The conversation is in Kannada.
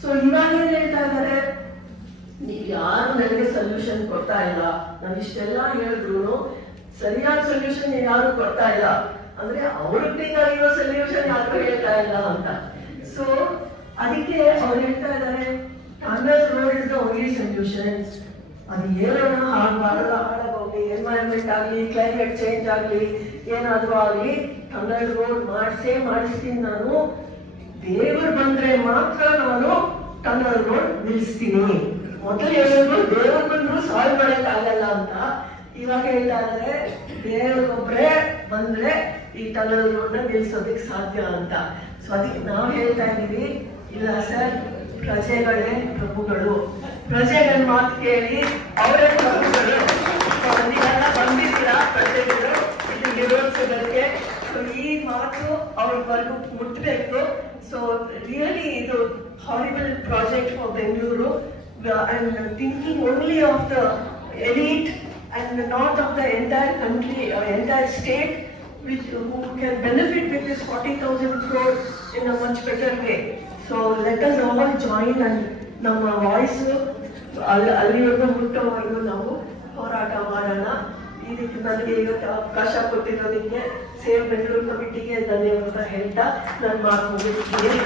ಸೊ ಇವಾಗ ಏನ್ ಹೇಳ್ತಾ ಇದ್ದಾರೆ, ನೀವು ಯಾರು ನನಗೆ ಸೊಲ್ಯೂಷನ್ ಕೊಡ್ತಾ ಇಲ್ಲ, ನಾನು ಇಷ್ಟೆಲ್ಲ ಹೇಳಿದ್ರು ಸರಿಯಾದ ಸೊಲ್ಯೂಷನ್ ಯಾರು ಕೊಡ್ತಾ ಇಲ್ಲ, ಅಂದ್ರೆ ಅವ್ರಿಗೆ ಇರೋ ಸೊಲ್ಯೂಷನ್ ಯಾರು ಹೇಳ್ತಾ ಇಲ್ಲ ಅಂತ. ಸೊ ಅದಕ್ಕೆ ಅವ್ರು ಹೇಳ್ತಾ ಇದ್ದಾರೆ tunnel road is the only solution. ಅದು ಏನೋ ಹಾಳಾಗೋಗ್ಲಿ, ಎನ್ವೈರನ್ಮೆಂಟ್ ಆಗಲಿ, ಕ್ಲೈಮೇಟ್ ಚೇಂಜ್ ಆಗಲಿ, ಏನಾದ್ರೂ ಆಗಲಿ ಟನಲ್ ರೋಡ್ ಮಾಡಿಸ್ತೀನಿ ನಾನು. ದೇವರು ಬಂದ್ರೆ ಮಾತ್ರ ನಾನು ಟನಲ್ ರೋಡ್ ನಿಲ್ಲಿಸ್ತೀನಿ. ಮೊದಲು ಹೇಳಿದ್ರು ದೇವರು ಬಂದ್ರು ಸಾಲ್ವ್ ಮಾಡಕ್ ಆಗಲ್ಲ ಅಂತ. ಇವಾಗ ಹೇಳ್ತಾ ಇದ್ದಾರೆ ದೇವರೊಬ್ಬರೇ ಬಂದ್ರೆ ಈ ಟನಲ್ ರೋಡ್ ನ ನಿಲ್ಸೋದಕ್ಕೆ ಸಾಧ್ಯ ಅಂತ. ಸೊ ಅದಕ್ಕೆ ನಾವು ಹೇಳ್ತಾ ಇದೀವಿ, ಇಲ್ಲ ಸರ್, ಪ್ರಜೆಗಳೇ ಪ್ರಭುಗಳು, ಪ್ರಜೆಗಳ ಮಾತು ಕೇಳಿ ಅವರೇ ಪ್ರಭುಗಳು. ನೀವೆಲ್ಲ ಬಂದಿದ್ದೀರಾ ಪ್ರಜೆಗಳು ಇದು ವಿರೋಧಿಸೋದಕ್ಕೆ. ಸೊ ಈ ಮಾತು ಅವ್ರವರೆಗೂ ಮುಟ್ಟಬೇಕು. ಸೊ ರಿಯಲಿ ಇದು horrible project for Bengaluru. And thinking only of the elite and not of the entire country or entire state, who can benefit with this 40,000 crores in a much better way. So let us all join and ನಮ್ಮ ವಾಯ್ಸ್ ಅಲ್ಲಿವರೆಗೂ ಮುಟ್ಟೋವರೆಗೂ ನಾವು ಹೋರಾಟ ಮಾಡೋಣ. ಇದಕ್ಕೆ ನನಗೆ ಇವತ್ತು ಅವಕಾಶ ಕೊಟ್ಟಿರೋದಕ್ಕೆ ಸೇವ್ ಬೆಂಗಳೂರು ಕಮಿಟಿಗೆ ಧನ್ಯವಾದ ಹೇಳ್ತಾ ನಾನು ಮಾತು ಮುಗಿಸ್ತೀನಿ.